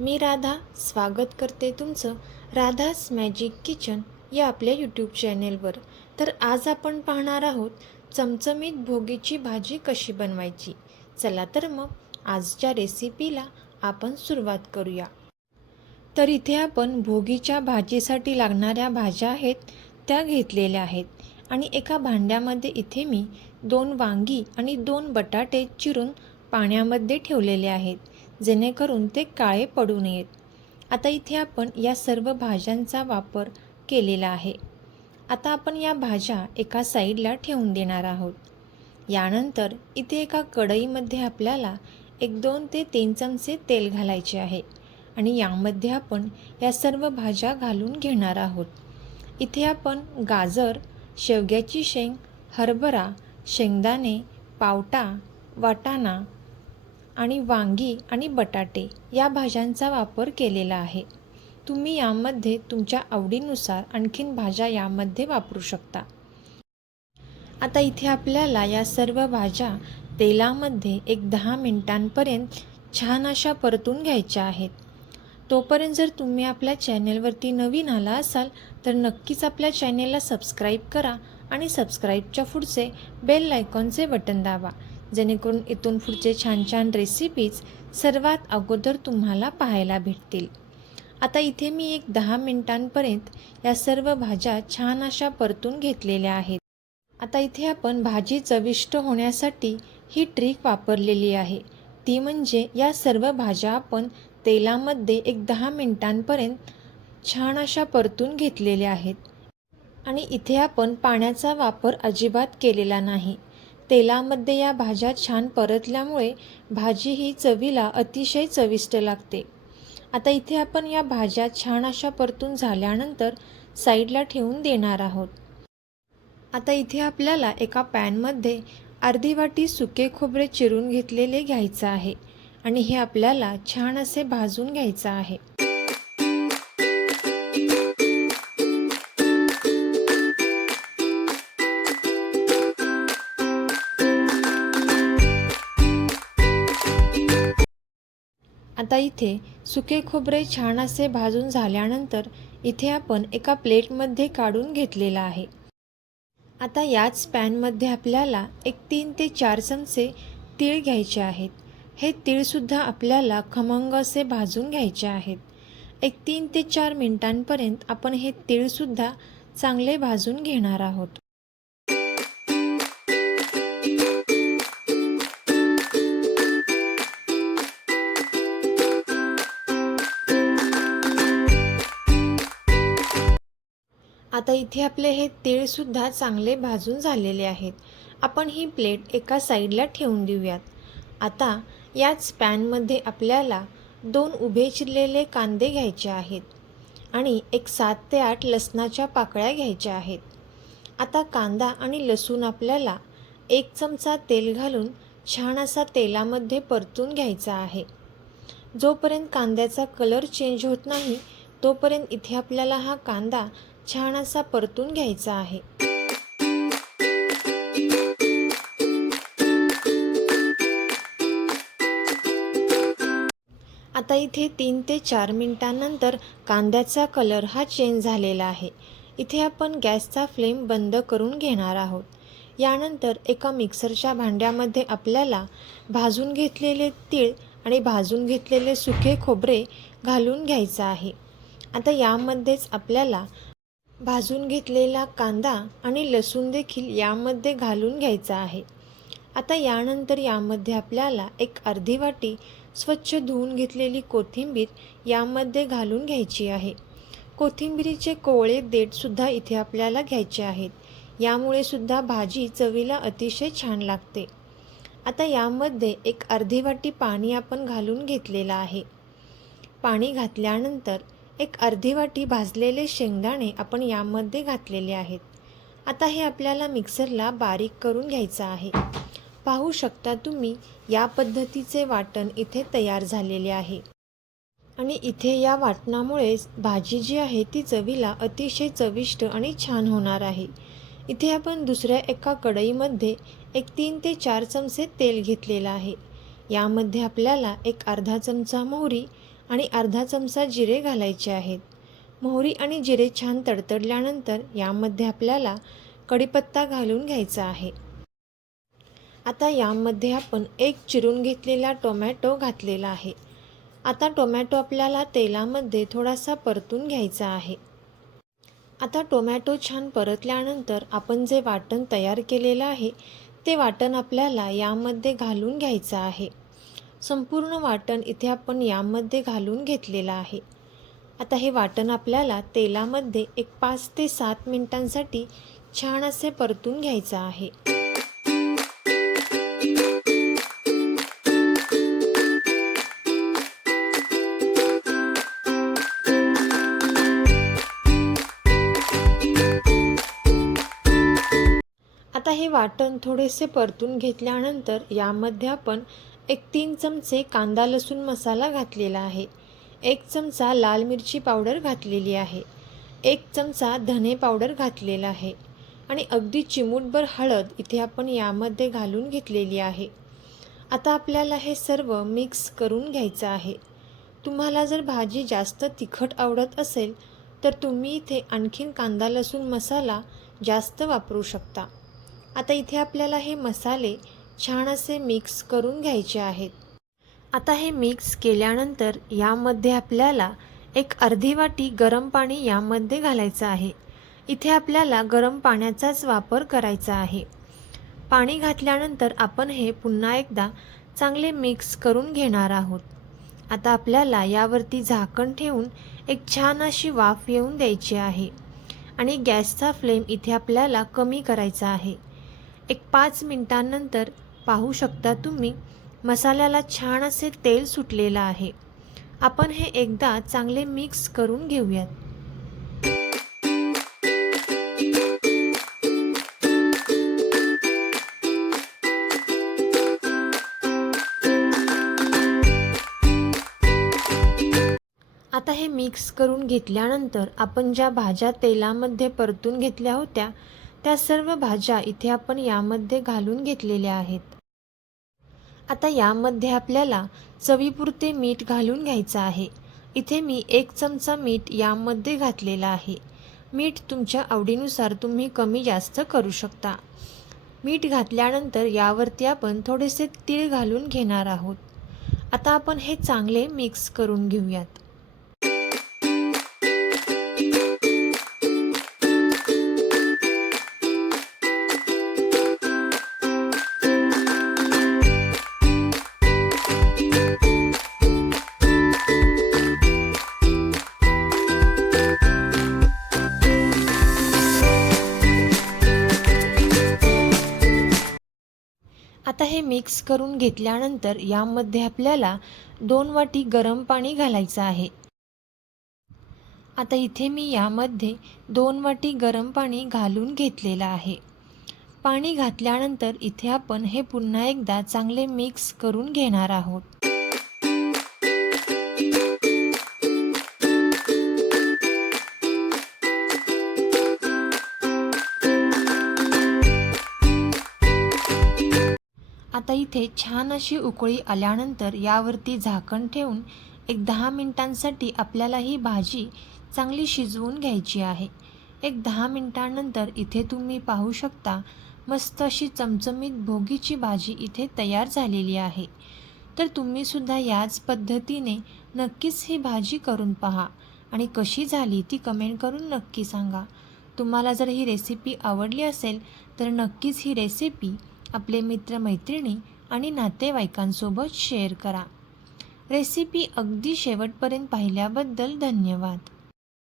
मी राधा. स्वागत करते तुमचं राधास मॅजिक किचन या आपल्या यूट्यूब चॅनेलवर तर आज आपण पाहणार आहोत चमचमीत भोगीची भाजी कशी बनवायची? चला तर मग आजच्या रेसिपीला आपण सुरुवात करूया. तर इथे आपण भोगीच्या भाजीसाठी लागणाऱ्या भाज्या आहेत त्या घेतलेल्या आहेत. आणि एका भांड्यामध्ये इथे मी दोन वांगी आणि दोन बटाटे चिरून पाण्यामध्ये ठेवलेले आहेत. जेणेकरून ते काळे पडू नयेत. आता इथे आपण या सर्व भाज्यांचा वापर केलेला आहे. आता आपण या भाज्या एका साईडला ठेवून देणार आहोत. यानंतर इथे एका कढईमध्ये आपल्याला एक दोन ते तीन चमचे तेल घालायचे आहे आणि यामध्ये आपण या सर्व भाज्या घालून घेणार आहोत. इथे आपण गाजर शेवग्याची शेंग हरभरा शेंगदाणे पावटा वाटाणा आणि वांगी आणि बटाटे या भाज्यांचा वापर केलेला आहे. तुम्ही यामध्ये तुमच्या आवडीनुसार आणखीन भाज्या यामध्ये वापरू शकता. आता इथे आपल्याला या सर्व भाज्या तेलामध्ये एक दहा मिनिटांपर्यंत छान अशा परतून घ्यायच्या आहेत. तोपर्यंत जर तुम्ही आपल्या चॅनेलवरती नवीन आला असाल तर नक्कीच आपल्या चॅनेलला सबस्क्राईब करा आणि सबस्क्राईबच्या पुढचे बेल आयकॉनचे बटन दाबा. जेणेकरून इथून पुढचे छान छान रेसिपीज सर्वात अगोदर तुम्हाला पाहायला भेटतील. आता इथे मी एक दहा मिनिटांपर्यंत या सर्व भाज्या छान अशा परतून घेतलेल्या आहेत. आता इथे आपण भाजी चविष्ट होण्यासाठी ही ट्रिक वापरलेली आहे. ती म्हणजे या सर्व भाज्या आपण तेलामध्ये एक दहा मिनिटांपर्यंत छान अशा परतून घेतलेल्या आहेत. आणि इथे आपण पाण्याचा वापर अजिबात केलेला नाही. तेलामध्ये या भाज्या छान परतल्यामुळे भाजी ही चवीला अतिशय चविष्ट लागते. आता इथे आपण या भाज्या छान अशा परतून झाल्यानंतर साईडला ठेवून देणार आहोत. आता इथे आपल्याला एका पॅनमध्ये अर्धी वाटी सुके खोबरे चिरून घेतलेले घ्यायचं आहे आणि हे आपल्याला छान असे भाजून घ्यायचं आहे. आता इथे सुके खोबरे छान असे भाजून झाल्यानंतर इथे आपण एका प्लेटमध्ये काढून घेतलेला आहे. आता याच पॅनमध्ये आपल्याला एक तीन ते चार चमचे तीळ घ्यायचे आहेत. हे तीळसुद्धा आपल्याला खमंग असे भाजून घ्यायचे आहेत. एक तीन ते चार मिनिटांपर्यंत आपण हे तीळसुद्धा चांगले भाजून घेणार आहोत. आता इथे आपले हे तीळसुद्धा चांगले भाजून झालेले आहेत. आपण ही प्लेट एका साईडला ठेवून देऊयात. आता याच पॅनमध्ये आपल्याला दोन उभे चिरलेले कांदे घ्यायचे आहेत आणि एक सात ते आठ लसणाच्या पाकळ्या घ्यायच्या आहेत. आता कांदा आणि लसूण आपल्याला एक चमचा तेल घालून छान असा तेलामध्ये परतून घ्यायचा आहे. जोपर्यंत कांद्याचा कलर चेंज होत नाही तोपर्यंत इथे आपल्याला हा कांदा छान असा परतून घ्यायचा आहे. आता इथे तीन ते चार मिनटानंतर कांद्याचा कलर हा चेंज झालेला आहे. इथे आपण गॅसचा फ्लेम बंद करून घेणार आहोत. यानंतर एका मिक्सरच्या भांड्यामध्ये आपल्याला भाजून घेतलेले तीळ आणि भाजून घेतलेले सुके खोबरे घालून घ्यायचं आहे. आता यामध्येच आपल्याला भाजून घेतलेला कांदा आणि लसूण देखील यामध्ये घालून घ्यायचा आहे. आता यानंतर यामध्ये आपल्याला एक अर्धी वाटी स्वच्छ धुवून घेतलेली कोथिंबीर यामध्ये घालून घ्यायची आहे. कोथिंबीरीचे कोवळे देठसुद्धा इथे आपल्याला घ्यायचे आहेत. यामुळे सुद्धा भाजी चवीला अतिशय छान लागते. आता यामध्ये एक अर्धी वाटी पाणी आपण घालून घेतलेलं आहे. पाणी घातल्यानंतर एक अर्धी वाटी भाजलेले शेंगदाणे आपण यामध्ये घातलेले आहेत. आता हे आपल्याला मिक्सरला बारीक करून घ्यायचं आहे. पाहू शकता तुम्ही या पद्धतीचे वाटण इथे तयार झालेले आहे. आणि इथे या वाटणामुळे भाजी जी आहे ती चवीला अतिशय चविष्ट आणि छान होणार आहे. इथे आपण दुसऱ्या एका कढईमध्ये एक तीन ते चार चमचे तेल घेतलेलं आहे. यामध्ये आपल्याला एक अर्धा चमचा मोहरी आणि अर्धा चमचा जिरे घालायचे आहेत. मोहरी आणि जिरे छान तडतडल्यानंतर यामध्ये आपल्याला कढीपत्ता घालून घ्यायचा आहे. आता यामध्ये आपण एक चिरून घेतलेला टोमॅटो घातलेला आहे. आता टोमॅटो आपल्याला तेलामध्ये थोडासा परतून घ्यायचा आहे. आता टोमॅटो छान परतल्यानंतर आपण जे वाटण तयार केलेलं आहे ते वाटण आपल्याला यामध्ये घालून घ्यायचं आहे. संपूर्ण वाटण इथे आपण यामध्ये घालून घेतलेलं आहे. आता हे वाटण आपल्याला तेलामध्ये एक पाच ते सात मिनिटांसाठी छान असे परतून घ्यायचं आहे. आता हे वाटण थोडेसे परतून घेतल्यानंतर यामध्ये आपण एक तीन चमचे कांदा लसूण मसाला घातलेला आहे. एक चमचा लाल मिरची पावडर घातलेली आहे. एक चमचा धने पावडर घातलेला आहे. आणि अगदी चिमूटभर हळद इथे आपण यामध्ये घालून घेतलेली आहे. आता आपल्याला हे सर्व मिक्स करून घ्यायचं आहे. तुम्हाला जर भाजी जास्त तिखट आवडत असेल तर तुम्ही इथे आणखीन कांदा लसूण मसाला जास्त वापरू शकता. आता इथे आपल्याला हे मसाले छान असे मिक्स करून घ्यायचे आहेत. आता हे मिक्स केल्यानंतर यामध्ये आपल्याला एक अर्धी वाटी गरम पाणी यामध्ये घालायचं आहे. इथे आपल्याला गरम पाण्याचाच वापर करायचा आहे. पाणी घातल्यानंतर आपण हे पुन्हा एकदा चांगले मिक्स करून घेणार आहोत. आता आपल्याला यावरती झाकण ठेवून एक छान अशी वाफ येऊन द्यायची आहे आणि गॅसचा फ्लेम इथे आपल्याला कमी करायचा आहे. एक पाच मिनटांनंतर पाहू शकता तुम्ही मसाल्याला छान असे तेल सुटलेलं आहे. आपण हे एकदा चांगले मिक्स करून घेऊयात. आता हे मिक्स करून घेतल्यानंतर आपण ज्या भाज्या तेलामध्ये परतून घेतल्या होत्या त्या सर्व भाज्या इथे आपण यामध्ये घालून घेतलेल्या आहेत. आता यामध्ये आपल्याला चवीपुरते मीठ घालून घ्यायचं आहे. इथे मी एक चमचा मीठ यामध्ये घातलेला आहे. मीठ तुमच्या आवडीनुसार तुम्ही कमी जास्त करू शकता. मीठ घातल्यानंतर यावरती आपण थोडेसे तीळ घालून घेणार आहोत. आता आपण हे चांगले मिक्स करून घेऊयात. हे मिक्स करून घेतल्यानंतर यामध्ये आपल्याला दोन वाटी गरम पाणी घालायचं आहे. आता इथे मी यामध्ये दोन वाटी गरम पाणी घालून घेतलेलं आहे. पाणी घातल्यानंतर इथे आपण हे पुन्हा एकदा चांगले मिक्स करून घेणार आहोत. आता इथे छान अशी उकळी आल्यानंतर यावरती झाकण ठेवून एक दहा मिनिटांसाठी आपल्याला ही भाजी चांगली शिजवून घ्यायची आहे. एक दहा मिनटानंतर इथे तुम्ही पाहू शकता मस्त अशी चमचमीत भोगीची भाजी इथे तयार झालेली आहे. तर तुम्हीसुद्धा याच पद्धतीने नक्कीच ही भाजी करून पहा आणि कशी झाली ती कमेंट करून नक्की सांगा. तुम्हाला जर ही रेसिपी आवडली असेल तर नक्कीच ही रेसिपी आपले मित्रमैत्रिणी आणि नातेवाईकांसोबत शेअर करा. रेसिपी अगदी शेवटपर्यंत पाहिल्याबद्दल धन्यवाद.